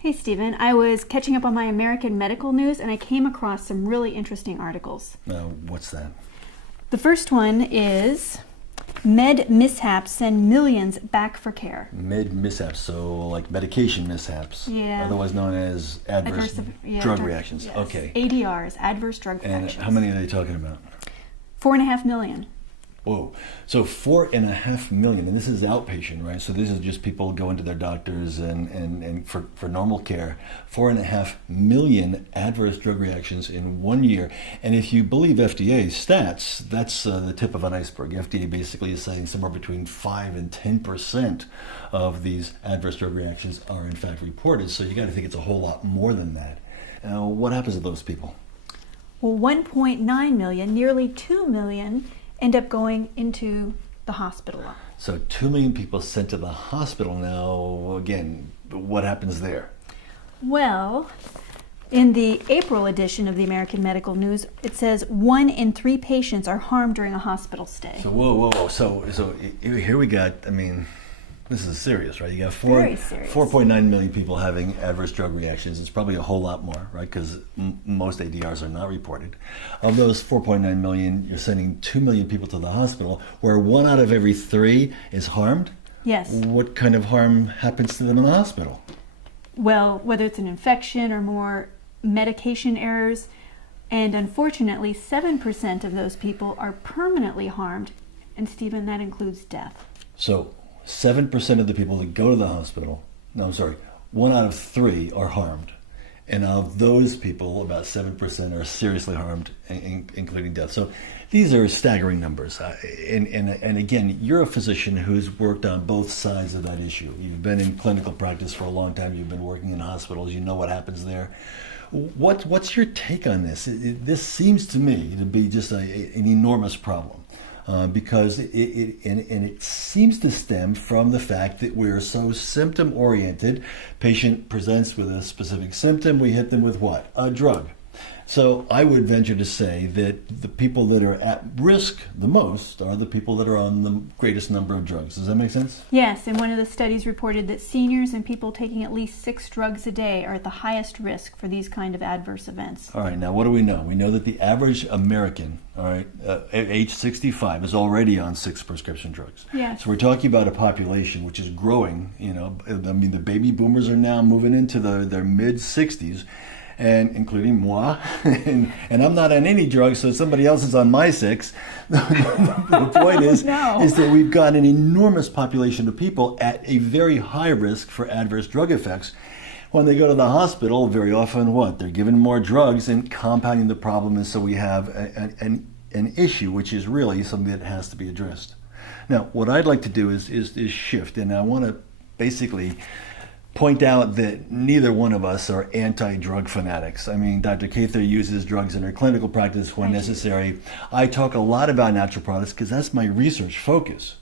Hey, Stephen. I was catching up on my American medical news and I came across some really interesting articles. What's that? The first one is med mishaps send millions back for care. Med mishaps, so like medication mishaps. Yeah. Otherwise known as adverse drug reactions. Yes. Okay. ADRs, adverse drug reactions. And how many are they talking about? 4.5 million. Whoa. So 4.5 million, and this is outpatient, right? So this is just people going to their doctors and for normal care. 4.5 million adverse drug reactions in 1 year. And if you believe FDA stats, that's the tip of an iceberg. FDA basically is saying somewhere between 5 and 10% of these adverse drug reactions are in fact reported. So you got to think it's a whole lot more than that. What happens to those people? Well, 1.9 million, nearly 2 million, end up going into the hospital. So 2 million people sent to the hospital. Now, again, what happens there? Well, in the April edition of the American Medical News, it says 1 in 3 patients are harmed during a hospital stay. So whoa. So here we got, I mean, this is serious, right? You got Very serious. 4.9 million people having adverse drug reactions. It's probably a whole lot more, right? Because most ADRs are not reported. Of those 4.9 million, you're sending 2 million people to the hospital, where 1 out of every 3 is harmed. Yes. What kind of harm happens to them in the hospital? Well, whether it's an infection or more medication errors, and unfortunately, 7% of those people are permanently harmed, and Stephen, that includes death. So 7% of the people that go to the hospital, 1 out of 3 are harmed. And of those people, about 7% are seriously harmed, including death. So these are staggering numbers. And again, you're a physician who's worked on both sides of that issue. You've been in clinical practice for a long time. You've been working in hospitals. You know what happens there. What's your take on this? This seems to me to be just an enormous problem. Because it seems to stem from the fact that we're so symptom oriented. Patient presents with a specific symptom, we hit them with what? A drug. So I would venture to say that the people that are at risk the most are the people that are on the greatest number of drugs. Does that make sense? Yes, and one of the studies reported that seniors and people taking at least 6 drugs a day are at the highest risk for these kind of adverse events. All right, now what do we know? We know that the average American, at age 65, is already on 6 prescription drugs. Yes. So we're talking about a population which is growing. I mean, the baby boomers are now moving into their mid-60s. And including moi, and I'm not on any drugs, so somebody else is on my 6. The point is that we've got an enormous population of people at a very high risk for adverse drug effects. When they go to the hospital, very often what? They're given more drugs and compounding the problem, and so we have an issue which is really something that has to be addressed. Now, what I'd like to do is shift, and I want to basically point out that neither one of us are anti-drug fanatics. I mean, Dr. Kather uses drugs in her clinical practice when necessary. I talk a lot about natural products because that's my research focus.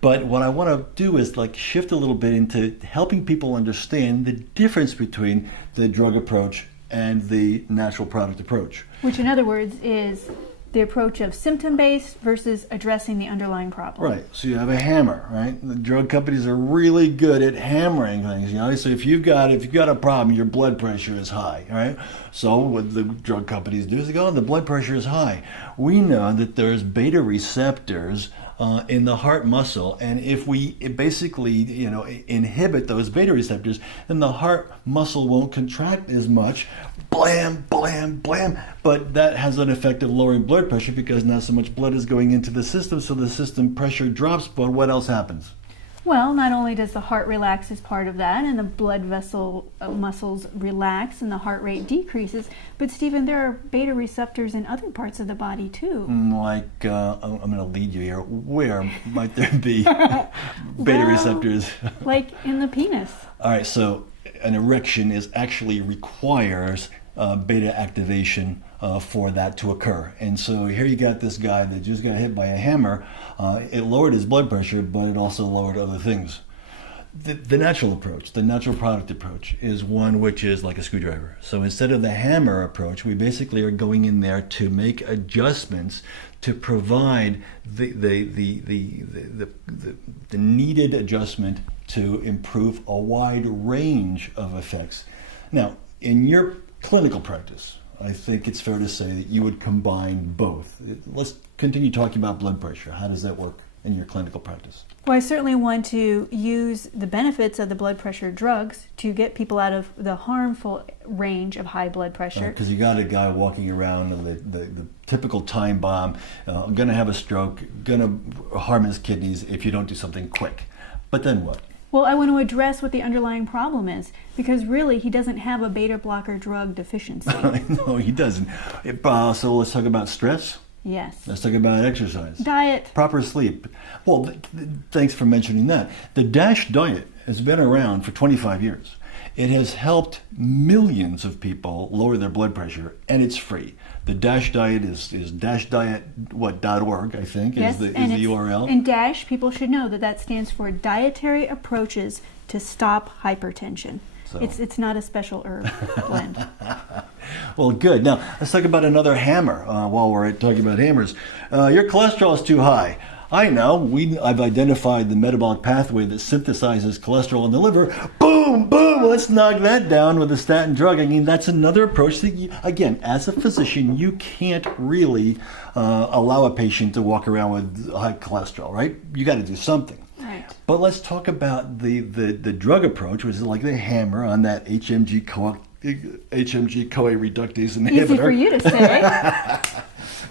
But what I want to do is shift a little bit into helping people understand the difference between the drug approach and the natural product approach. Which in other words is the approach of symptom-based versus addressing the underlying problem. Right. So you have a hammer, right? The drug companies are really good at hammering things. So if you've got a problem, your blood pressure is high, right? So what the drug companies do is they go, the blood pressure is high. We know that there's beta receptors in the heart muscle, and if we basically inhibit those beta receptors, then the heart muscle won't contract as much. Blam, blam, blam. But that has an effect of lowering blood pressure because not so much blood is going into the system, so the system pressure drops. But what else happens? Well, not only does the heart relax as part of that, and the blood vessel muscles relax and the heart rate decreases, but Stephen, there are beta receptors in other parts of the body too. I'm going to lead you here. Where might there be beta receptors? Like in the penis. All right, so an erection actually requires beta activation for that to occur. And so here you got this guy that just got hit by a hammer. It lowered his blood pressure, but it also lowered other things. The natural approach, the natural product approach, is one which is like a screwdriver. So instead of the hammer approach, we basically are going in there to make adjustments to provide the needed adjustment to improve a wide range of effects. Now, in your clinical practice, I think it's fair to say that you would combine both. Let's continue talking about blood pressure. How does that work in your clinical practice? Well, I certainly want to use the benefits of the blood pressure drugs to get people out of the harmful range of high blood pressure. Because you got a guy walking around with the typical time bomb, going to have a stroke, going to harm his kidneys if you don't do something quick. But then what? Well, I want to address what the underlying problem is, because really he doesn't have a beta blocker drug deficiency. No, he doesn't. So let's talk about stress. Yes. Let's talk about exercise. Diet. Proper sleep. Well, thanks for mentioning that. The DASH diet has been around for 25 years. It has helped millions of people lower their blood pressure, and it's free. The DASH diet is dashdiet.org, I think, Yes, is the URL. And DASH, people should know that stands for Dietary Approaches to Stop Hypertension. So. It's not a special herb blend. Well, good. Now, let's talk about another hammer while we're talking about hammers. Your cholesterol is too high. I know. I've identified the metabolic pathway that synthesizes cholesterol in the liver. Boom, boom, let's knock that down with a statin drug. I mean, that's another approach that, again, as a physician, you can't really allow a patient to walk around with high cholesterol, right? You got to do something. Right. But let's talk about the drug approach, which is like the hammer on that HMG-CoA reductase inhibitor. Easy for you to say.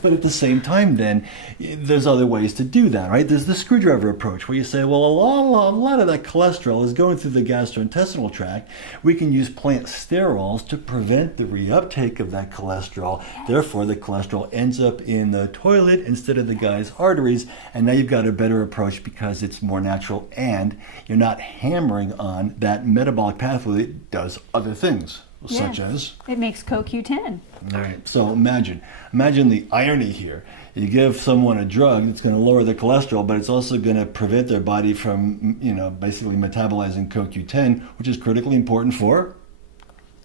But at the same time, then, there's other ways to do that, right? There's the screwdriver approach, where you say, well, a lot of that cholesterol is going through the gastrointestinal tract. We can use plant sterols to prevent the reuptake of that cholesterol. Therefore, the cholesterol ends up in the toilet instead of the guy's arteries. And now you've got a better approach because it's more natural and you're not hammering on that metabolic pathway that does other things. Such as? It makes CoQ10. All right, so imagine the irony here. You give someone a drug that's going to lower their cholesterol, but it's also going to prevent their body from, basically metabolizing CoQ10, which is critically important for?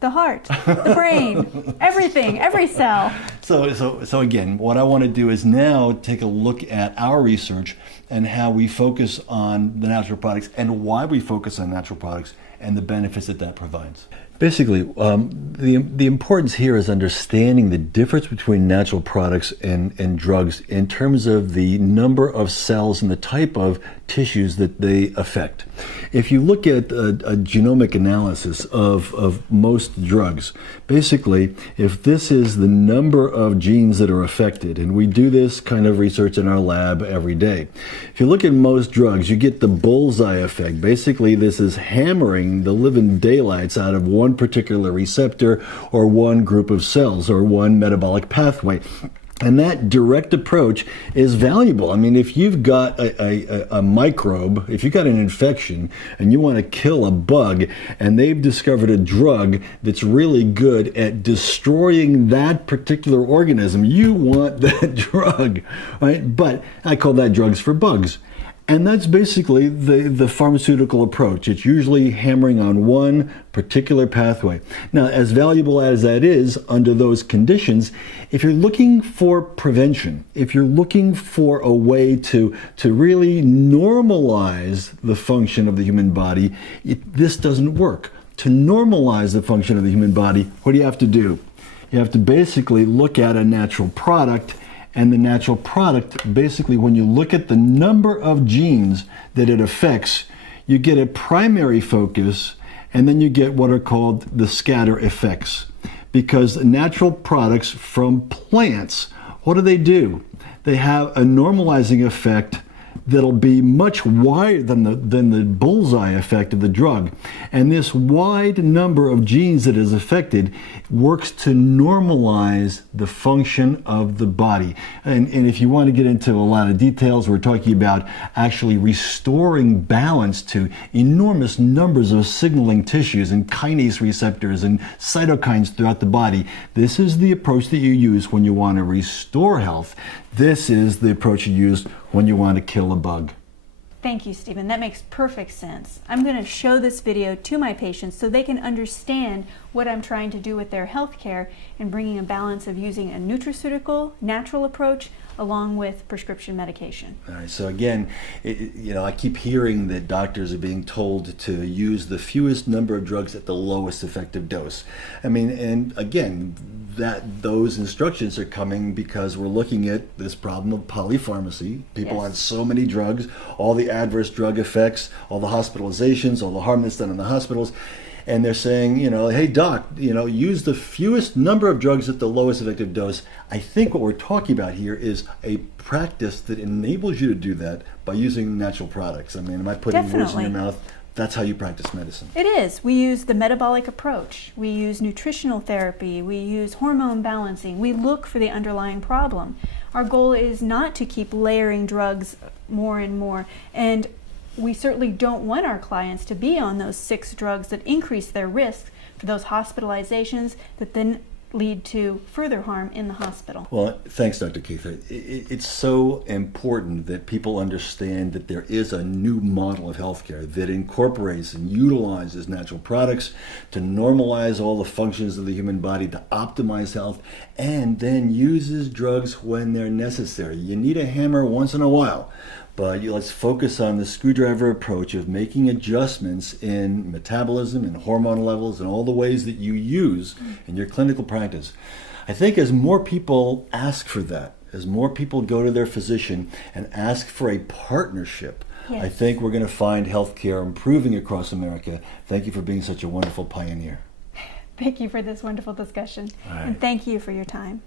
The heart, the brain, everything, every cell. So again, what I want to do is now take a look at our research and how we focus on the natural products and why we focus on natural products and the benefits that provides. Basically, the importance here is understanding the difference between natural products and drugs in terms of the number of cells and the type of tissues that they affect. If you look at a genomic analysis of most drugs, basically, if this is the number of genes that are affected, and we do this kind of research in our lab every day, if you look at most drugs, you get the bullseye effect. Basically, this is hammering the living daylights out of one particular receptor or one group of cells or one metabolic pathway. And that direct approach is valuable. I mean, if you've got a microbe, if you've got an infection and you want to kill a bug and they've discovered a drug that's really good at destroying that particular organism, you want that drug, right? But I call that drugs for bugs. And that's basically the pharmaceutical approach. It's usually hammering on one particular pathway. Now, as valuable as that is under those conditions, if you're looking for prevention, if you're looking for a way to really normalize the function of the human body, this doesn't work. To normalize the function of the human body, what do you have to do? You have to basically look at a natural product. And the natural product, basically, when you look at the number of genes that it affects, you get a primary focus, and then you get what are called the scatter effects. Because natural products from plants, what do? They have a normalizing effect that'll be much wider than the bullseye effect of the drug. And this wide number of genes that is affected works to normalize the function of the body. And if you want to get into a lot of details, we're talking about actually restoring balance to enormous numbers of signaling tissues and kinase receptors and cytokines throughout the body. This is the approach that you use when you want to restore health. This is the approach you use when you want to kill a bug. Thank you, Stephen. That makes perfect sense. I'm going to show this video to my patients so they can understand what I'm trying to do with their health care and bringing a balance of using a nutraceutical, natural approach along with prescription medication. All right. So again, I keep hearing that doctors are being told to use the fewest number of drugs at the lowest effective dose. I mean, and again, those instructions are coming because we're looking at this problem of polypharmacy. People Yes. on so many drugs, all the adverse drug effects, all the hospitalizations, all the harm that's done in the hospitals. And they're saying, hey doc, use the fewest number of drugs at the lowest effective dose. I think what we're talking about here is a practice that enables you to do that by using natural products. I mean, am I putting words in Definitely. your mouth? That's how you practice medicine. It is. We use the metabolic approach. We use nutritional therapy. We use hormone balancing. We look for the underlying problem. Our goal is not to keep layering drugs more and more. And we certainly don't want our clients to be on those 6 drugs that increase their risk for those hospitalizations that then lead to further harm in the hospital. Well, thanks, Dr. Kather. It's so important that people understand that there is a new model of healthcare that incorporates and utilizes natural products to normalize all the functions of the human body, to optimize health, and then uses drugs when they're necessary. You need a hammer once in a while. But let's focus on the screwdriver approach of making adjustments in metabolism and hormone levels and all the ways that you use in your clinical practice. I think as more people ask for that, as more people go to their physician and ask for a partnership, Yes. I think we're going to find healthcare improving across America. Thank you for being such a wonderful pioneer. Thank you for this wonderful discussion. All right. And thank you for your time.